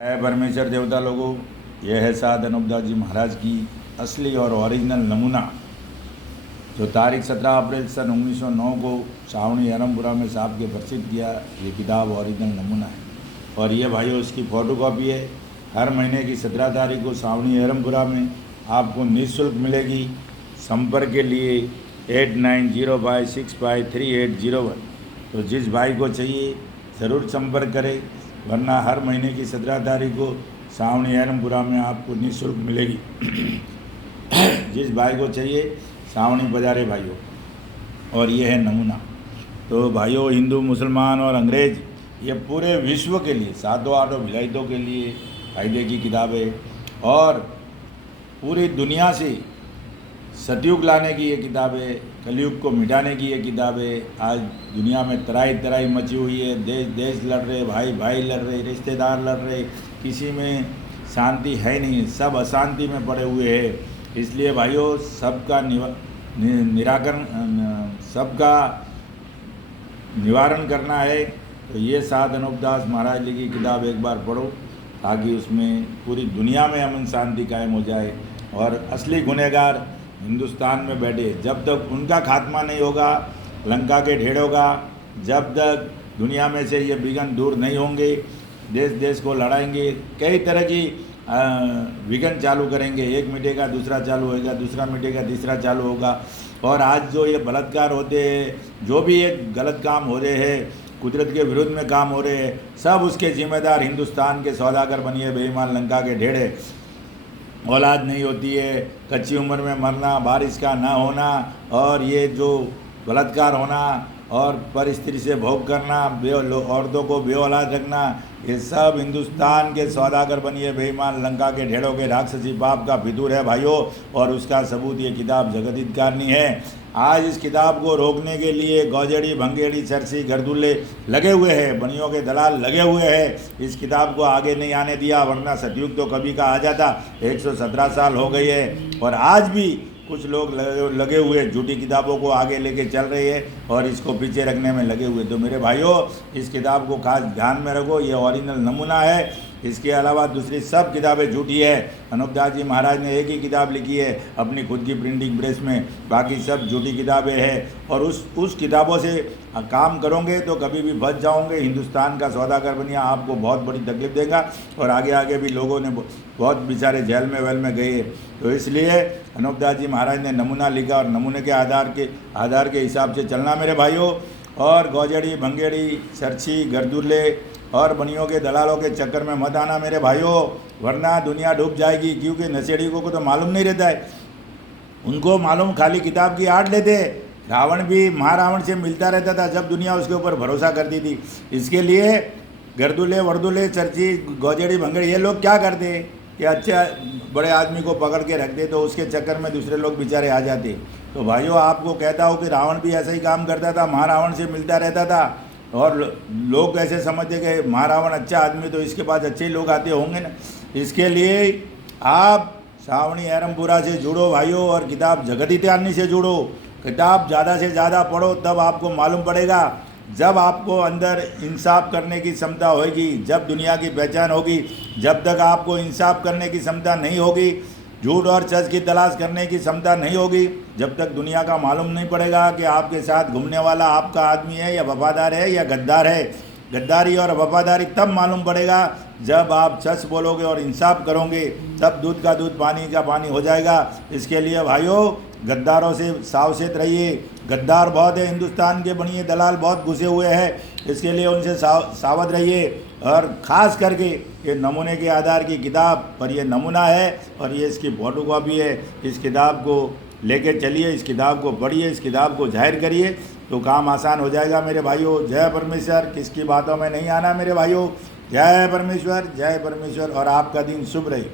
है परमेश्वर देवता लोगों, यह है साध अनूपदास जी महाराज की असली और ओरिजिनल नमूना जो तारीख 17 अप्रैल सन 1909 को छावनी अरमपुरा में साहब के प्रसिद्ध किया। ये किताब ओरिजिनल नमूना है और ये भाइयों इसकी फ़ोटोकॉपी है। हर महीने की 17 तारीख को छावनी अरमपुरा में आपको निःशुल्क मिलेगी। संपर्क के लिए 8905653801। तो जिस भाई को चाहिए ज़रूर संपर्क करें, वरना हर महीने की 17 तारीख को छावनी अरमपुरा में आपको निःशुल्क मिलेगी। जिस भाई को चाहिए छावनी पधारे भाइयों। और ये है नमूना। तो भाइयों, हिंदू मुसलमान और अंग्रेज, ये पूरे विश्व के लिए, सातों आठों विलायतों के लिए फायदे की किताब है। और पूरी दुनिया से सतयुग लाने की ये किताब है, कलयुग को मिटाने की ये किताब है। आज दुनिया में तराई तराई मची हुई है, देश देश लड़ रहे, भाई भाई लड़ रहे, रिश्तेदार लड़ रहे, किसी में शांति है नहीं, सब अशांति में पड़े हुए हैं। इसलिए भाइयों, सबका निवारण करना है। तो ये साध अनूपदास महाराज जी की किताब एक बार पढ़ो, ताकि उसमें पूरी दुनिया में अमन शांति कायम हो जाए। और असली गुनहगार हिंदुस्तान में बैठे, जब तक उनका खात्मा नहीं होगा, लंका के ढेड़ों का, जब तक दुनिया में से ये विघन दूर नहीं होंगे, देश देश को लड़ाएंगे, कई तरह की विघन चालू करेंगे। एक मिटेगा दूसरा चालू होगा, दूसरा मिटेगा तीसरा चालू होगा। और आज जो ये बलात्कार होते हैं, जो भी एक गलत काम हो रहे हैं, कुदरत के विरुद्ध में काम हो रहे हैं, सब उसके जिम्मेदार हिंदुस्तान के सौदागर बनिए बेईमान लंका के ढेड़े। औलाद नहीं होती है, कच्ची उम्र में मरना, बारिश का ना होना, और ये जो बलात्कार होना और पर स्त्री से भोग करना, औरतों को बेऔलाद रखना, ये सब हिंदुस्तान के सौदागर बनिए बेईमान लंका के ढेड़ों के राक्षसी पाप का फितूर है भाइयों। और उसका सबूत ये किताब जगत हितकारिणी है। आज इस किताब को रोकने के लिए गौजेड़ी, भंगेड़ी, चरसी, गर्दुल्ले लगे हुए हैं, बनियों के दलाल लगे हुए हैं। इस किताब को आगे नहीं आने दिया, वरना सतयुग तो कभी का आ जाता। 117 साल हो गई है और आज भी कुछ लोग लगे हुए झूठी किताबों को आगे लेके चल रहे हैं और इसको पीछे रखने में लगे हुए। तो मेरे भाइयों, इस किताब को खास ध्यान में रखो, ये ओरिजिनल नमूना है। इसके अलावा दूसरी सब किताबें झूठी है। अनूपदास जी महाराज ने एक ही किताब लिखी है अपनी खुद की प्रिंटिंग प्रेस में, बाकी सब झूठी किताबें हैं। और उस किताबों से काम करोगे तो कभी भी बच जाओगे। हिंदुस्तान का सौदागर बनिया आपको बहुत बड़ी तकलीफ देगा। और आगे आगे भी लोगों ने बहुत बेचारे जेल में गए। तो इसलिए अनूपदास जी महाराज ने नमूना लिखा और नमूने के आधार के हिसाब से चलना मेरे भाइयों। और गौजेड़ी, भंगेड़ी, सरछी, गर्दुल्ले और बनियों के दलालों के चक्कर में मत आना मेरे भाइयों, वरना दुनिया डूब जाएगी। क्योंकि नशेड़ियों को तो मालूम नहीं रहता है, उनको मालूम खाली किताब की आड़ लेते। रावण भी महारावण से मिलता रहता था जब दुनिया उसके ऊपर भरोसा करती थी। इसके लिए गर्दुल्ले, वर्दुल्ले, चर्ची, गौजेड़ी, भंगेड़ी, ये लोग क्या करते कि अच्छे बड़े आदमी को पकड़ के रखते, तो उसके चक्कर में दूसरे लोग बेचारे आ जाते। तो भाइयों, आपको कहता हूँ कि रावण भी ऐसा ही काम करता था, महारावण से मिलता रहता था। और लोग ऐसे समझते कि महारावण अच्छा आदमी, तो इसके पास अच्छे लोग आते होंगे ना। इसके लिए आप छावनी अरमपुरा से जुड़ो भाइयों, और किताब जगत हितकारिणी से जुड़ो। किताब ज़्यादा से ज़्यादा पढ़ो, तब आपको मालूम पड़ेगा। जब आपको अंदर इंसाफ करने की क्षमता होगी, जब दुनिया की पहचान होगी। जब तक आपको इंसाफ करने की क्षमता नहीं होगी, झूठ और सच की तलाश करने की क्षमता नहीं होगी, जब तक दुनिया का मालूम नहीं पड़ेगा कि आपके साथ घूमने वाला आपका आदमी है या वफादार है या गद्दार है। गद्दारी और वफादारी तब मालूम पड़ेगा जब आप सच बोलोगे और इंसाफ करोगे, तब दूध का दूध, पानी का पानी हो जाएगा। इसके लिए भाइयों, गद्दारों से सावचेत रहिए। गद्दार बहुत है हिंदुस्तान के, बनिए दलाल बहुत घुसे हुए हैं। इसके लिए उनसे सावध रहिए। और ख़ास करके ये नमूने के आधार की किताब पर ये नमूना है और ये इसकी फोटोकॉपी है। इस किताब को लेके चलिए, इस किताब को पढ़िए, इस किताब को जाहिर करिए, तो काम आसान हो जाएगा मेरे भाइयों। जय परमेश्वर। किसकी बातों में नहीं आना मेरे भाइयों। जय परमेश्वर, जय परमेश्वर। और आपका दिन शुभ रहे।